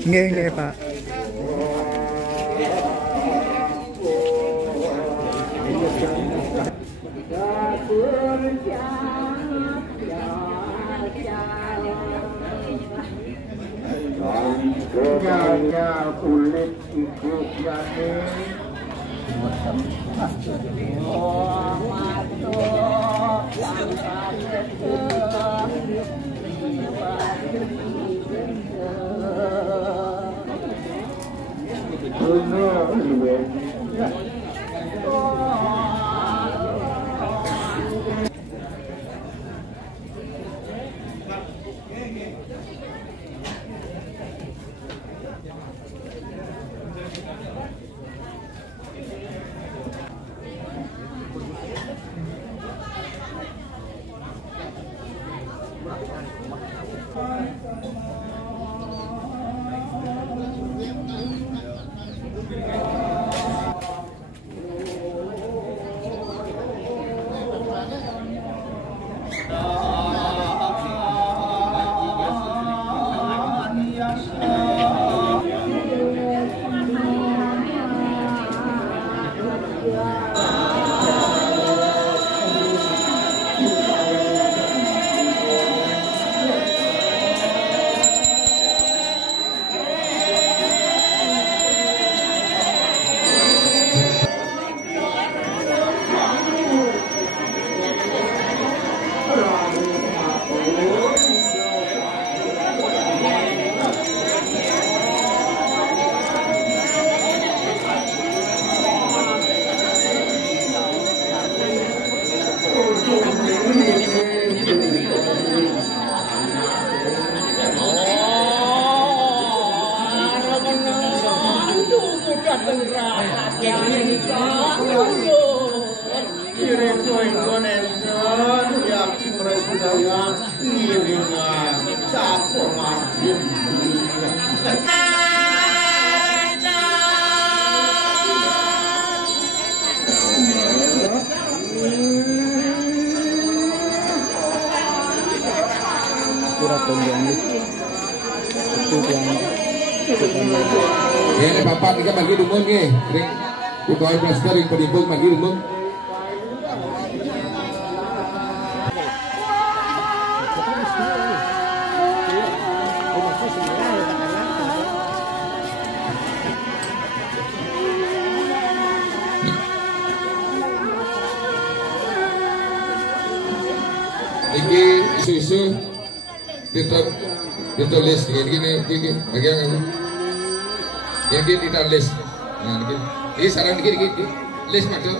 Nggih, Pak. Kulit ibu Ini papan ini magi dumung nih, ring pegawai plaster ring penibung magi dumung. Iki isu-isu ditulis gini bagian aku. Yang dia tidak list, nah ini saran dikit list maksud,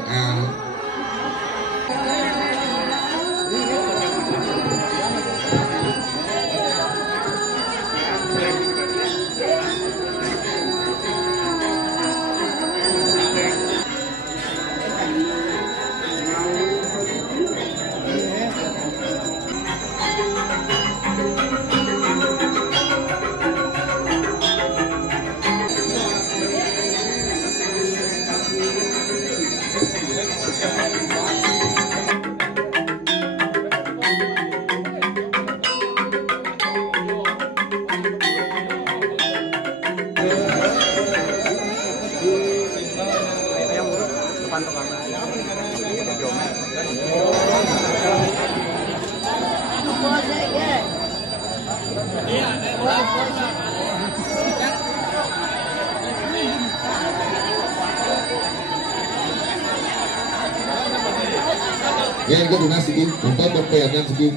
Yan ko na sige, untuk pagpayagan sige.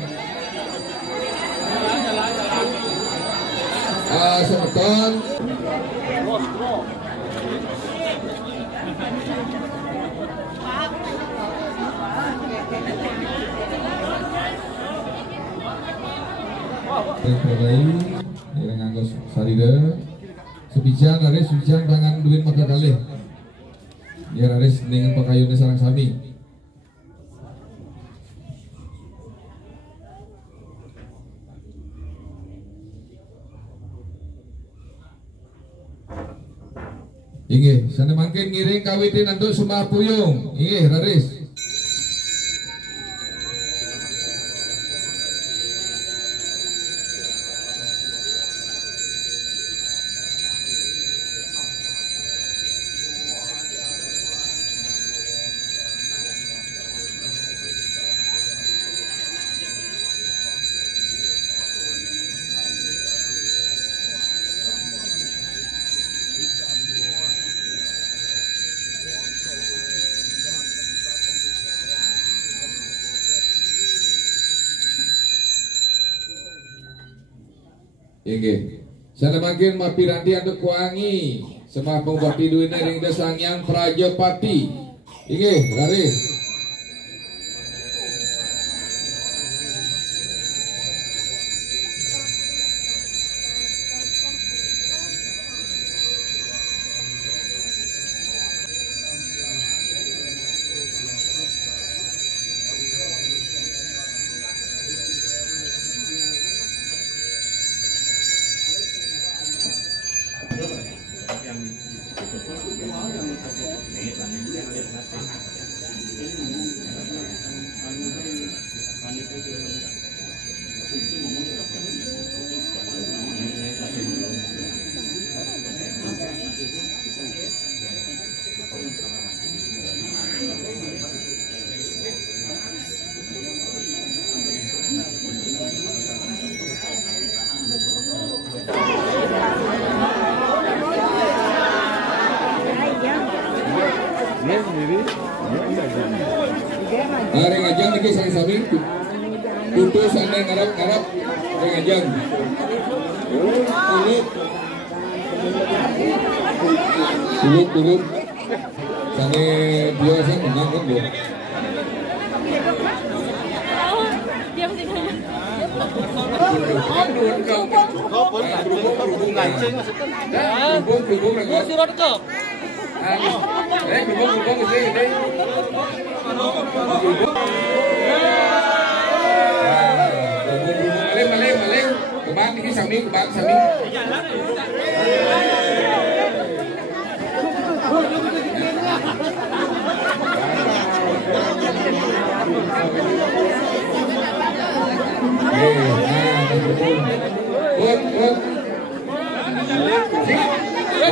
Semeton. Terbaik, yang nganggo sarida. Sepijan laris sepijan pangan duit maka kalih. Ya laris dengan pakayune sarang sami. Inggih, sana mangkin ngiring kawitin untuk Sumah Puyung. Inggih, laris. Inggih. Sana makin mapiranti anu kuangi semua pembati duwina ring Desangyang Prajapati. Inggih, laris. Ring ajang niki sang sami. Putus ane ngarap-ngarap ring ajang. Tuluk. Sane biasa menang kan dia. Maleng. Kebang ini sami.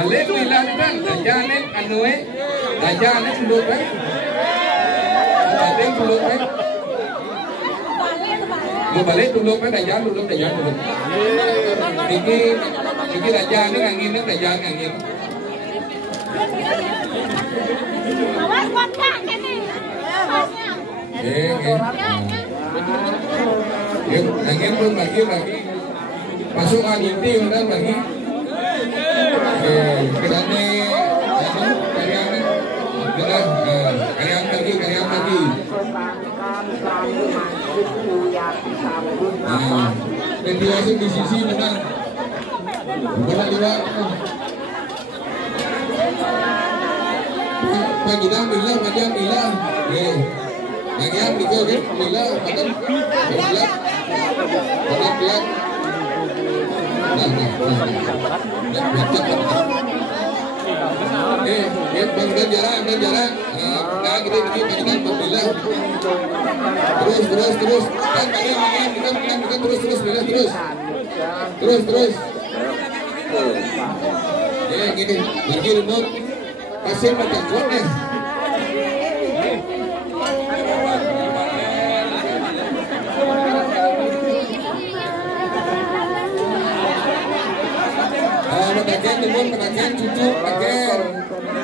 Balik bilang kan, dajanin anue, dajanin dulu kan, dajanin dulu kan, balik dulu kan, dajanin dulu. Ini dajanin angin, angin. Awas kontak ini. Angin belum lagi. Masuk angin ti udah lagi. Kerana karyan lagi. Ventilasan di sisi mana? Bukan liwat. Pagidang bila. Nagyan diko kan bila padan pelan. Bang jarak. Nah gini pagidang bila. Terus. Kan kita terus bila terus. Gini, lagi remote. Pasir macam kuatnya. penaken turun penaken cucu penaken.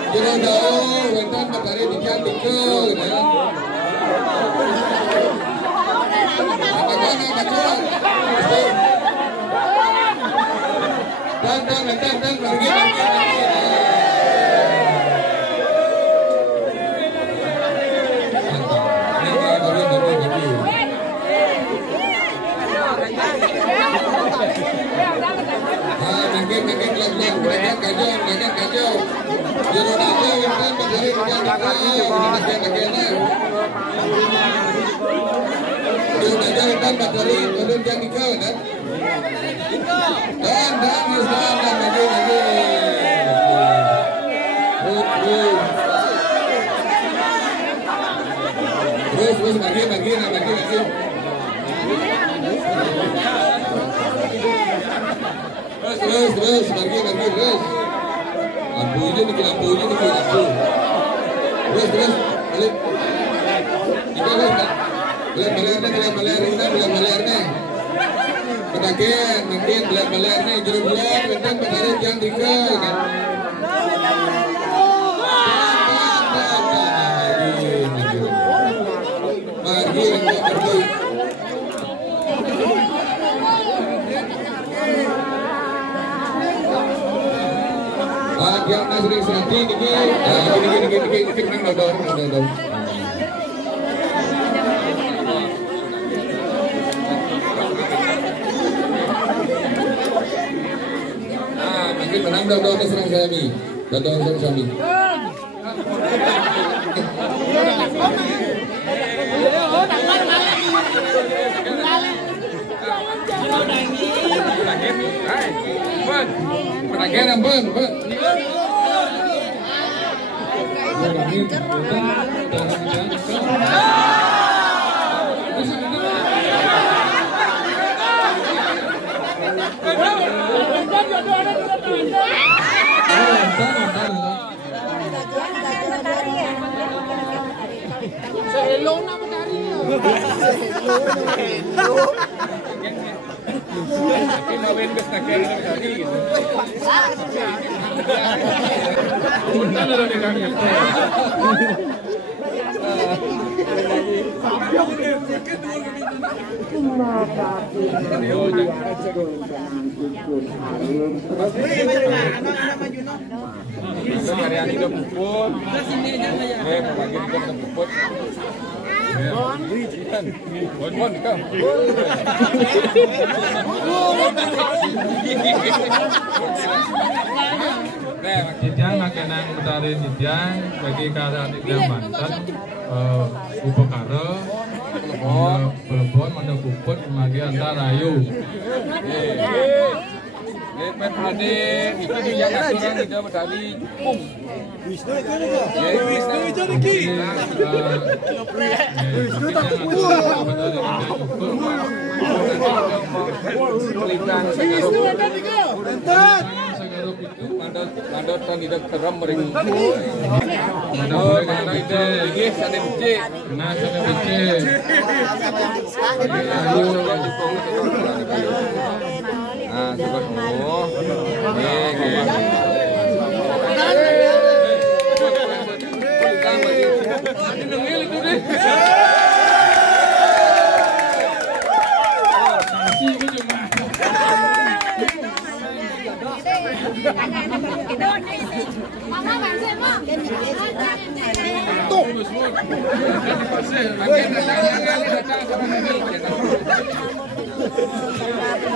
Jero dao wentan batari dikan dikel. Dan pergi. Naik kacau. Jero dao wentan batari dikan dikel. Dan bateri turun yang dikau dan lagi terus bagi terus lampunya nih lampu terus balik beler penaken mungkin beler jero bulan wentan batari yang dikau kan. Pergi. Yang nasri serati niki nang dodor. Mungkin menang dodor serang kami. Dodor serang kami. Penaken ben. Jidang makenan utari jidang bagi karya jidang Banten upakara Pelebon mana kuput magi antar rayu. Pen hadir itu yang aturan tidak berdali pung. Wisnu itu lagi. Wisnu tak kuput. Wisnu ada tiga. Bentar. Mandot kan tidak teram mering. Mandot mana itu? Ini sana biji. Nah sana biji. Ah, coba semua.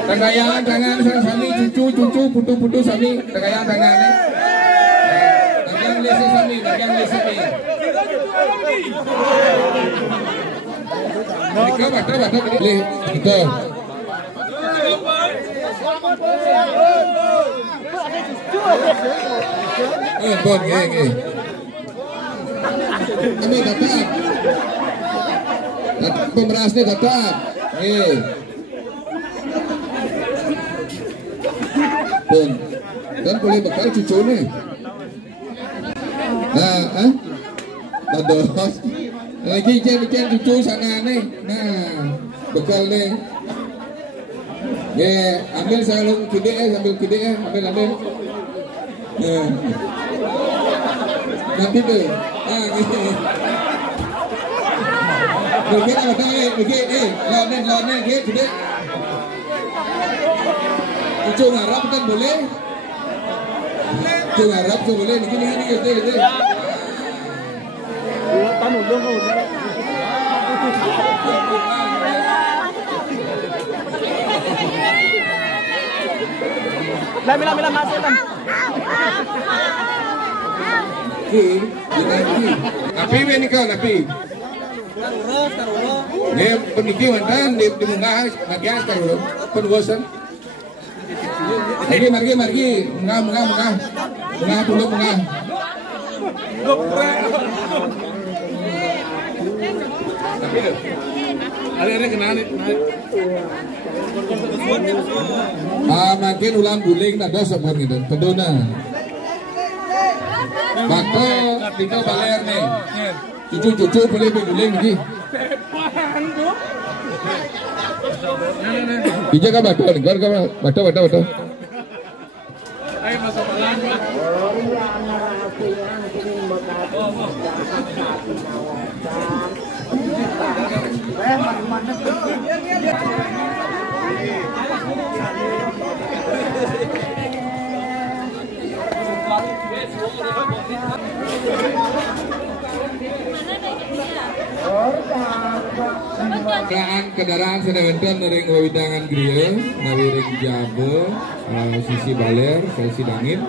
Tagayangan tangan sami cucu putu sami tagayangan tangannya. Bagian lesi sami. Ika bata le kita. Bon nge. Kami datang. Pemerasnya datang. Pun dan boleh bekal cucu nih. Bados. Lagi jen cucu sana nih. Nah, bekal nih. Ambil sambil kide ambil. Nanti tuh. Ah, gitu. Mungkin apa tadi? Lawan gitu deh. Cucu ngarap kan boleh? Cucu ngarap tuh boleh. Gini gitu. Lam masuk lam. Napi ni kau napi. Ni peniki mantan di munggah nagias kau penguasan. Margi munggah dulu munggah. Ada kenal nih. Makin ulang guling nak dos apa gitu. Pendona. Bakto tinggal baler nih. Cucu boleh guling lagi. Dijaga bakto nih. Bakto. Ayo masuk malam. Kendaraan sedangkan dari wawidangan griya, nawi ring Jabo, sisi baler, sisi dangit.